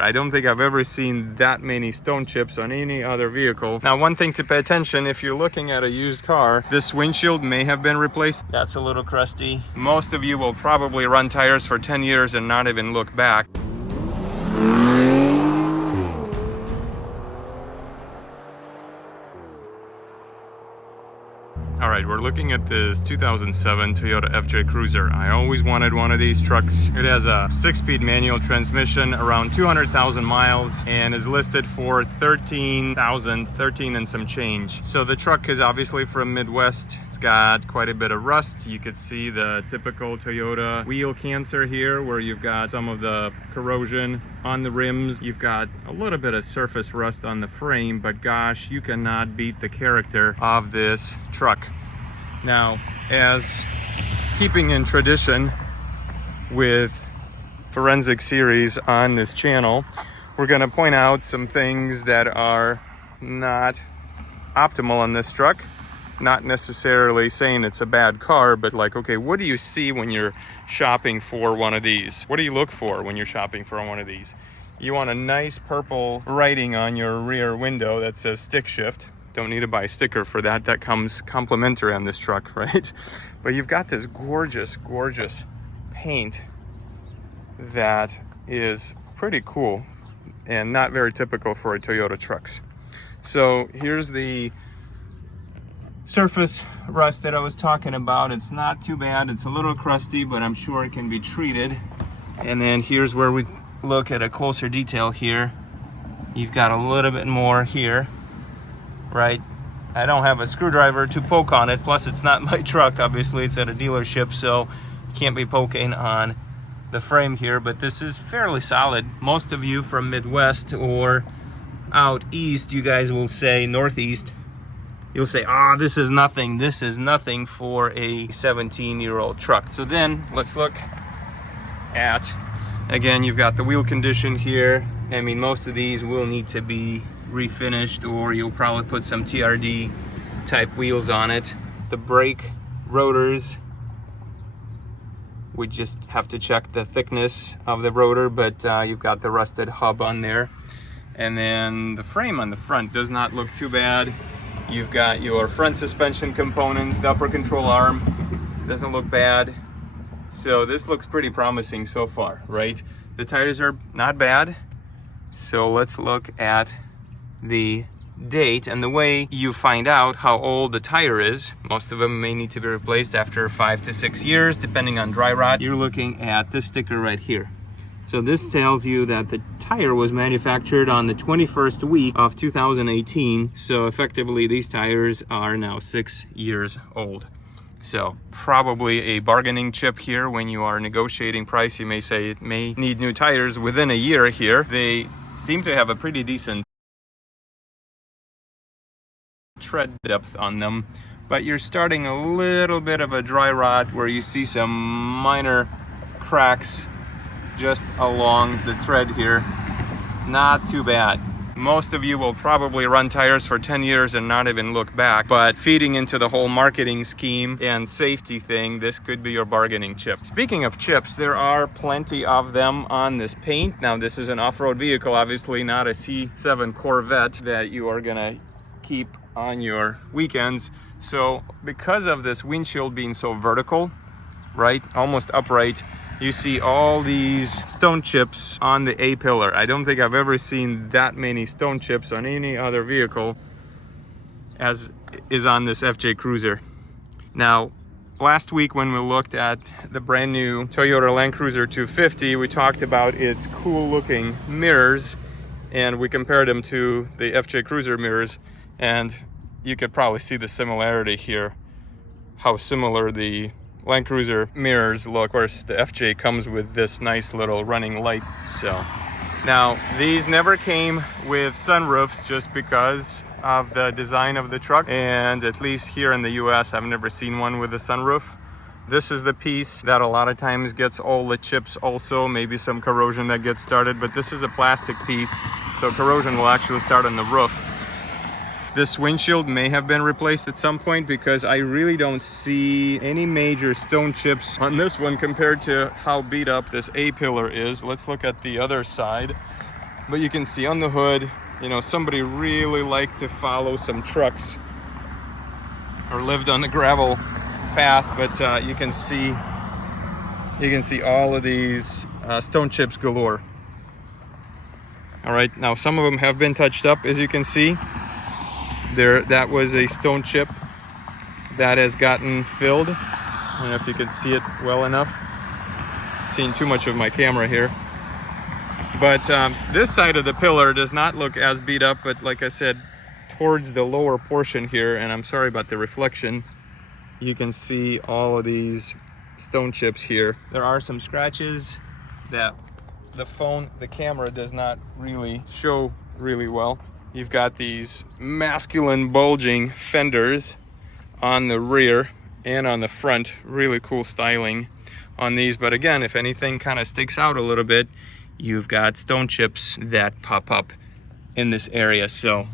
I don't think I've ever seen that many stone chips on any other vehicle. Now, one thing to pay attention, if you're looking at a used car, this windshield may have been replaced. That's a little crusty. Most of you will probably run tires for 10 years and not even look back. All right, we're looking at this 2007 Toyota FJ Cruiser. I always wanted one of these trucks. It has a 6-speed manual transmission, around 200,000 miles, and is listed for 13 and some change. So the truck is obviously from Midwest. It's got quite a bit of rust. You could see the typical Toyota wheel cancer here, where you've got some of the corrosion on the rims. You've got a little bit of surface rust on the frame, but gosh, you cannot beat the character of this truck. Now, as keeping in tradition with forensic series on this channel, we're going to point out some things that are not optimal on this truck. Not necessarily saying it's a bad car, but like, okay, what do you see when you're shopping for one of these? What do you look for when you're shopping for one of these? You want a nice purple writing on your rear window that says stick shift. Don't need to buy a sticker for that. That comes complimentary on this truck, right? But you've got this gorgeous, gorgeous paint that is pretty cool and not very typical for a Toyota trucks. So here's the surface rust that I was talking about. It's not too bad. It's a little crusty, but I'm sure it can be treated. And then here's where we look at a closer detail here. You've got a little bit more here, right? I don't have a screwdriver to poke on it. Plus, it's not my truck. Obviously, it's at a dealership, so you can't be poking on the frame here, but this is fairly solid. Most of you from Midwest or out east, you guys will say, Northeast, you'll say, ah, this is nothing. This is nothing for a 17-year-old truck. So then let's look at, again, you've got the wheel condition here. I mean, most of these will need to be refinished, or you'll probably put some TRD type wheels on it. The brake rotors, we just have to check the thickness of the rotor, but you've got the rusted hub on there. And then the frame on the front does not look too bad. You've got your front suspension components, the upper control arm doesn't look bad. So this looks pretty promising so far, right? The tires are not bad. So let's look at the date and the way you find out how old the tire is. Most of them may need to be replaced after 5 to 6 years, depending on dry rot. You're looking at this sticker right here. So this tells you that the tire was manufactured on the 21st week of 2018. So effectively, these tires are now 6 years old. So probably a bargaining chip here. When you are negotiating price, you may say it may need new tires within a year here. They seem to have a pretty decent tread depth on them, but you're starting a little bit of a dry rot where you see some minor cracks just along the tread here. Not too bad. Most of you will probably run tires for 10 years and not even look back, but feeding into the whole marketing scheme and safety thing, this could be your bargaining chip. Speaking of chips, there are plenty of them on this paint. Now, this is an off-road vehicle, obviously not a C7 Corvette that you are gonna keep on your weekends. So because of this windshield being so vertical, right, almost upright, you see all these stone chips on the A-pillar. I don't think I've ever seen that many stone chips on any other vehicle as is on this FJ Cruiser. Now, last week when we looked at the brand new Toyota Land Cruiser 250, we talked about its cool looking mirrors, and we compared them to the FJ Cruiser mirrors, and you could probably see the similarity here, how similar the Land Cruiser mirrors look. Of course, the FJ comes with this nice little running light. So now, these never came with sunroofs just because of the design of the truck, and at least here in the US, I've never seen one with a sunroof. This is the piece that a lot of times gets all the chips also, maybe some corrosion that gets started, but this is a plastic piece, so corrosion will actually start on the roof. This windshield may have been replaced at some point because I really don't see any major stone chips on this one compared to how beat up this A-pillar is. Let's look at the other side. But you can see on the hood, you know, somebody really liked to follow some trucks or lived on the gravel path, but you can see all of these stone chips galore. All right, now some of them have been touched up, as you can see. That was a stone chip that has gotten filled. I don't know if you can see it well enough. Seeing too much of my camera here. But this side of the pillar does not look as beat up, but like I said, towards the lower portion here, and I'm sorry about the reflection, you can see all of these stone chips here. There are some scratches that the camera does not really show really well. You've got these masculine bulging fenders on the rear and on the front. Really cool styling on these, but again, if anything kind of sticks out a little bit, you've got stone chips that pop up in this area. So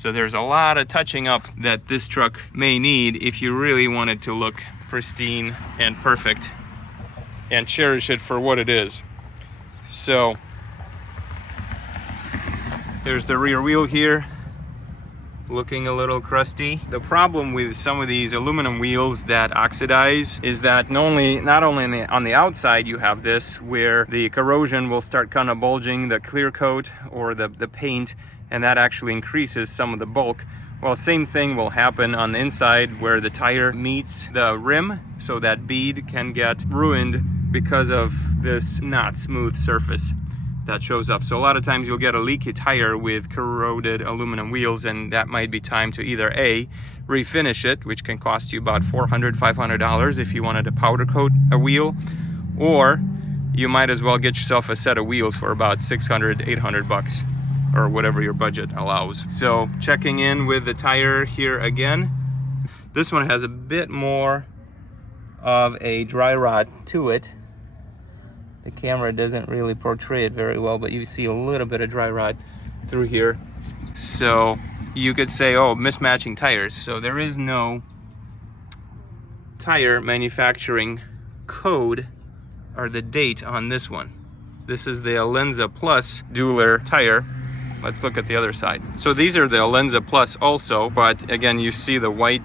there's a lot of touching up that this truck may need if you really want it to look pristine and perfect and cherish it for what it is. So there's the rear wheel here, looking a little crusty. The problem with some of these aluminum wheels that oxidize is that not only on the outside you have this, where the corrosion will start kind of bulging the clear coat or the paint, and that actually increases some of the bulk. Well, same thing will happen on the inside where the tire meets the rim, so that bead can get ruined because of this not smooth surface that shows up. So a lot of times you'll get a leaky tire with corroded aluminum wheels, and that might be time to either A, refinish it, which can cost you about $400, $500 if you wanted to powder coat a wheel, or you might as well get yourself a set of wheels for about $600, $800 or whatever your budget allows. So checking in with the tire here again. This one has a bit more of a dry rot to it. The camera doesn't really portray it very well, but you see a little bit of dry rot through here. So you could say, oh, mismatching tires. So there is no tire manufacturing code or the date on this one. This is the Alenza Plus dualer tire. Let's look at the other side. So these are the Alenza Plus also, but again, you see the white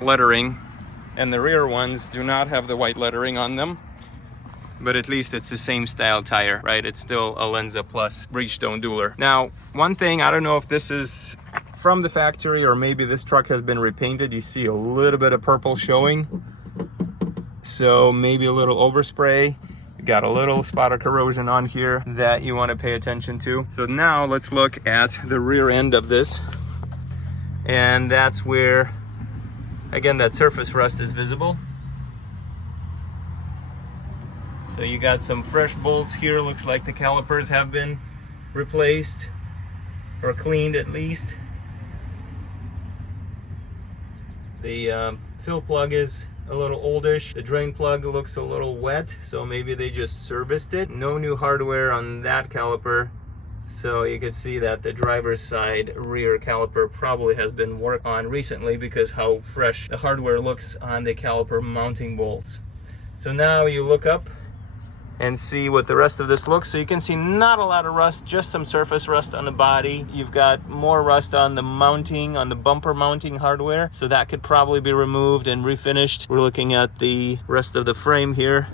lettering, and the rear ones do not have the white lettering on them. But at least it's the same style tire, right? It's still Alenza Plus Bridgestone dualer. Now, one thing, I don't know if this is from the factory or maybe this truck has been repainted. You see a little bit of purple showing. So maybe a little overspray. You got a little spot of corrosion on here that you want to pay attention to. So now let's look at the rear end of this. And that's where, again, that surface rust is visible. So you got some fresh bolts here. Looks like the calipers have been replaced or cleaned at least. The fill plug is a little oldish. The drain plug looks a little wet, so maybe they just serviced it. No new hardware on that caliper. So you can see that the driver's side rear caliper probably has been worked on recently because how fresh the hardware looks on the caliper mounting bolts. So now you look up and see what the rest of this looks. So you can see not a lot of rust, just some surface rust on the body. You've got more rust on the mounting, on the bumper mounting hardware. So that could probably be removed and refinished. We're looking at the rest of the frame here.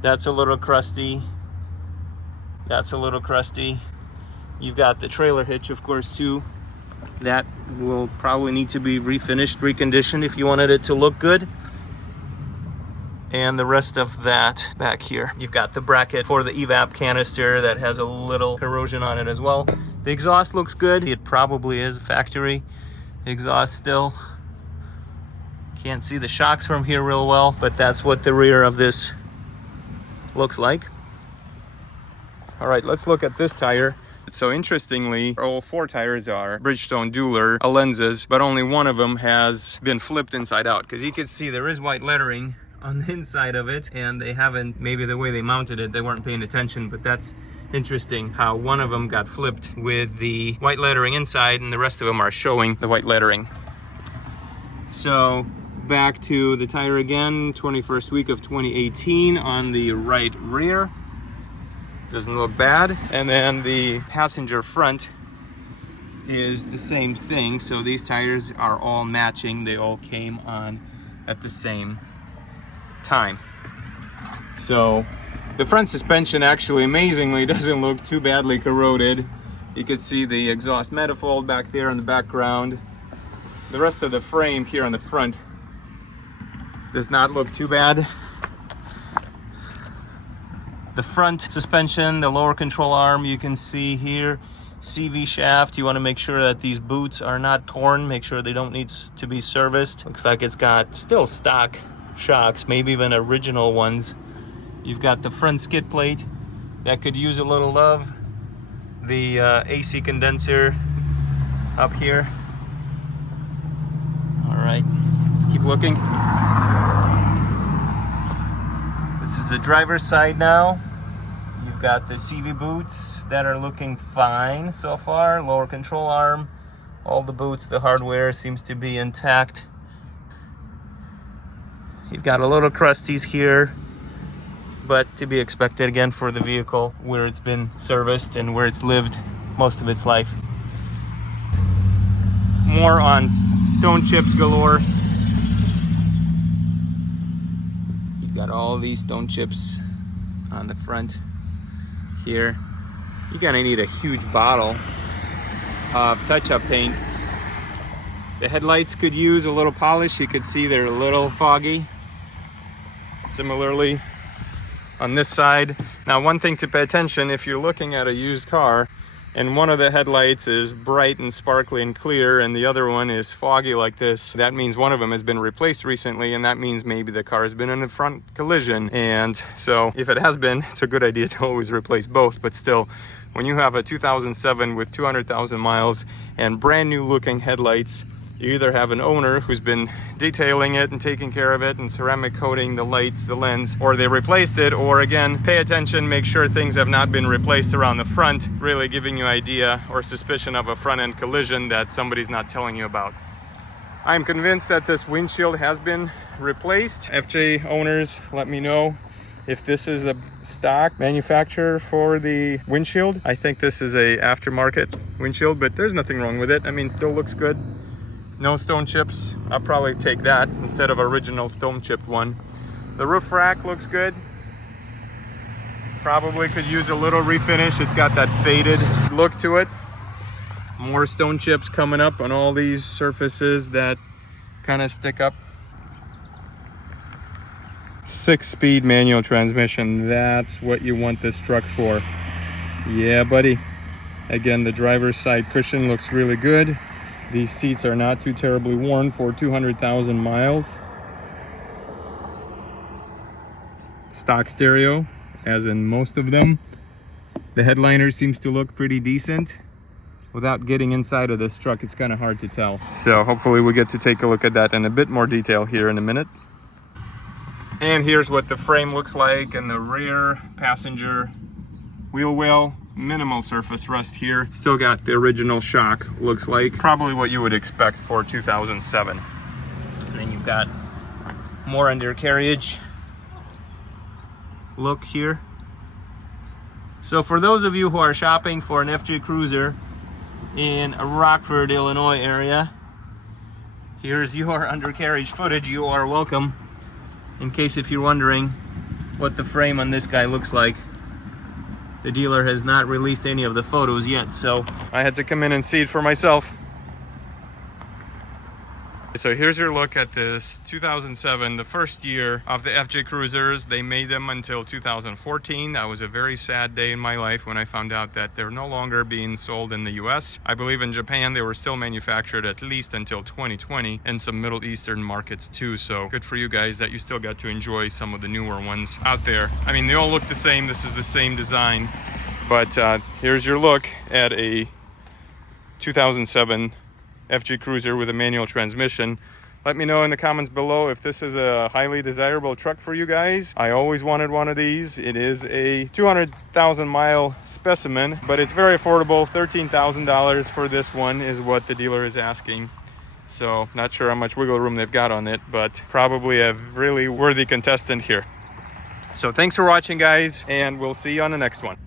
That's a little crusty. That's a little crusty. You've got the trailer hitch, of course, too. That will probably need to be refinished, reconditioned if you wanted it to look good. And the rest of that back here. You've got the bracket for the evap canister that has a little corrosion on it as well. The exhaust looks good. It probably is factory exhaust still. Can't see the shocks from here real well, but that's what the rear of this looks like. All right, let's look at this tire. So interestingly, all four tires are Bridgestone dualer Alenzas, but only one of them has been flipped inside out, because you can see there is white lettering on the inside of it, and they haven't, maybe the way they mounted it, they weren't paying attention, but that's interesting how one of them got flipped with the white lettering inside and the rest of them are showing the white lettering. So back to the tire again, 21st week of 2018 on the right rear. Doesn't look bad. And then the passenger front is the same thing. So these tires are all matching. They all came on at the same time. So the front suspension actually amazingly doesn't look too badly corroded. You can see the exhaust manifold back there in the background. The rest of the frame here on the front does not look too bad. The front suspension, the lower control arm, you can see here, CV shaft. You want to make sure that these boots are not torn. Make sure they don't need to be serviced. Looks like it's got still stock shocks, maybe even original ones. You've got the front skid plate that could use a little love. The AC condenser up here. All right, let's keep looking. This is the driver's side now. You've got the CV boots that are looking fine so far. Lower control arm, all the boots, the hardware seems to be intact. You've got a little crusties here, but to be expected again for the vehicle where it's been serviced and where it's lived most of its life. More on stone chips galore. You've got all these stone chips on the front here. You're gonna need a huge bottle of touch-up paint. The headlights could use a little polish. You could see they're a little foggy. Similarly on this side. Now, one thing to pay attention if you're looking at a used car and one of the headlights is bright and sparkly and clear and the other one is foggy like this, that means one of them has been replaced recently, and that means maybe the car has been in a front collision. And so if it has been, it's a good idea to always replace both. But still, when you have a 2007 with 200,000 miles and brand new looking headlights, you either have an owner who's been detailing it and taking care of it and ceramic coating the lights, the lens, or they replaced it, or again, pay attention, make sure things have not been replaced around the front, really giving you idea or suspicion of a front-end collision that somebody's not telling you about. I'm convinced that this windshield has been replaced. FJ owners, let me know if this is the stock manufacturer for the windshield. I think this is a aftermarket windshield, but there's nothing wrong with it. I mean, still looks good. No stone chips. I'll probably take that instead of original stone chipped one. The roof rack looks good. Probably could use a little refinish. It's got that faded look to it. More stone chips coming up on all these surfaces that kind of stick up. 6-speed manual transmission. That's what you want this truck for. Yeah, buddy. Again, the driver's side cushion looks really good. These seats are not too terribly worn for 200,000 miles. Stock stereo, as in most of them. The headliner seems to look pretty decent. Without getting inside of this truck, it's kind of hard to tell. So hopefully we get to take a look at that in a bit more detail here in a minute. And here's what the frame looks like in the rear passenger wheel well. Minimal surface rust here. Still got the original shock, looks like. Probably what you would expect for 2007. And then you've got more undercarriage look here. So for those of you who are shopping for an FJ Cruiser in Rockford, Illinois area, here's your undercarriage footage. You are welcome. In case if you're wondering what the frame on this guy looks like, the dealer has not released any of the photos yet, so I had to come in and see it for myself. So here's your look at this 2007, the first year of the FJ Cruisers. They made them until 2014. That was a very sad day in my life when I found out that they're no longer being sold in the US. I believe in Japan they were still manufactured at least until 2020, and some Middle Eastern markets too. So good for you guys that you still got to enjoy some of the newer ones out there. I mean, they all look the same. This is the same design, but here's your look at a 2007 FJ Cruiser with a manual transmission. Let me know in the comments below if this is a highly desirable truck for you guys. I always wanted one of these. It is a 200,000 mile specimen, but it's very affordable. $13,000 for this one is what the dealer is asking. So not sure how much wiggle room they've got on it, but probably a really worthy contestant here. So thanks for watching, guys, and we'll see you on the next one.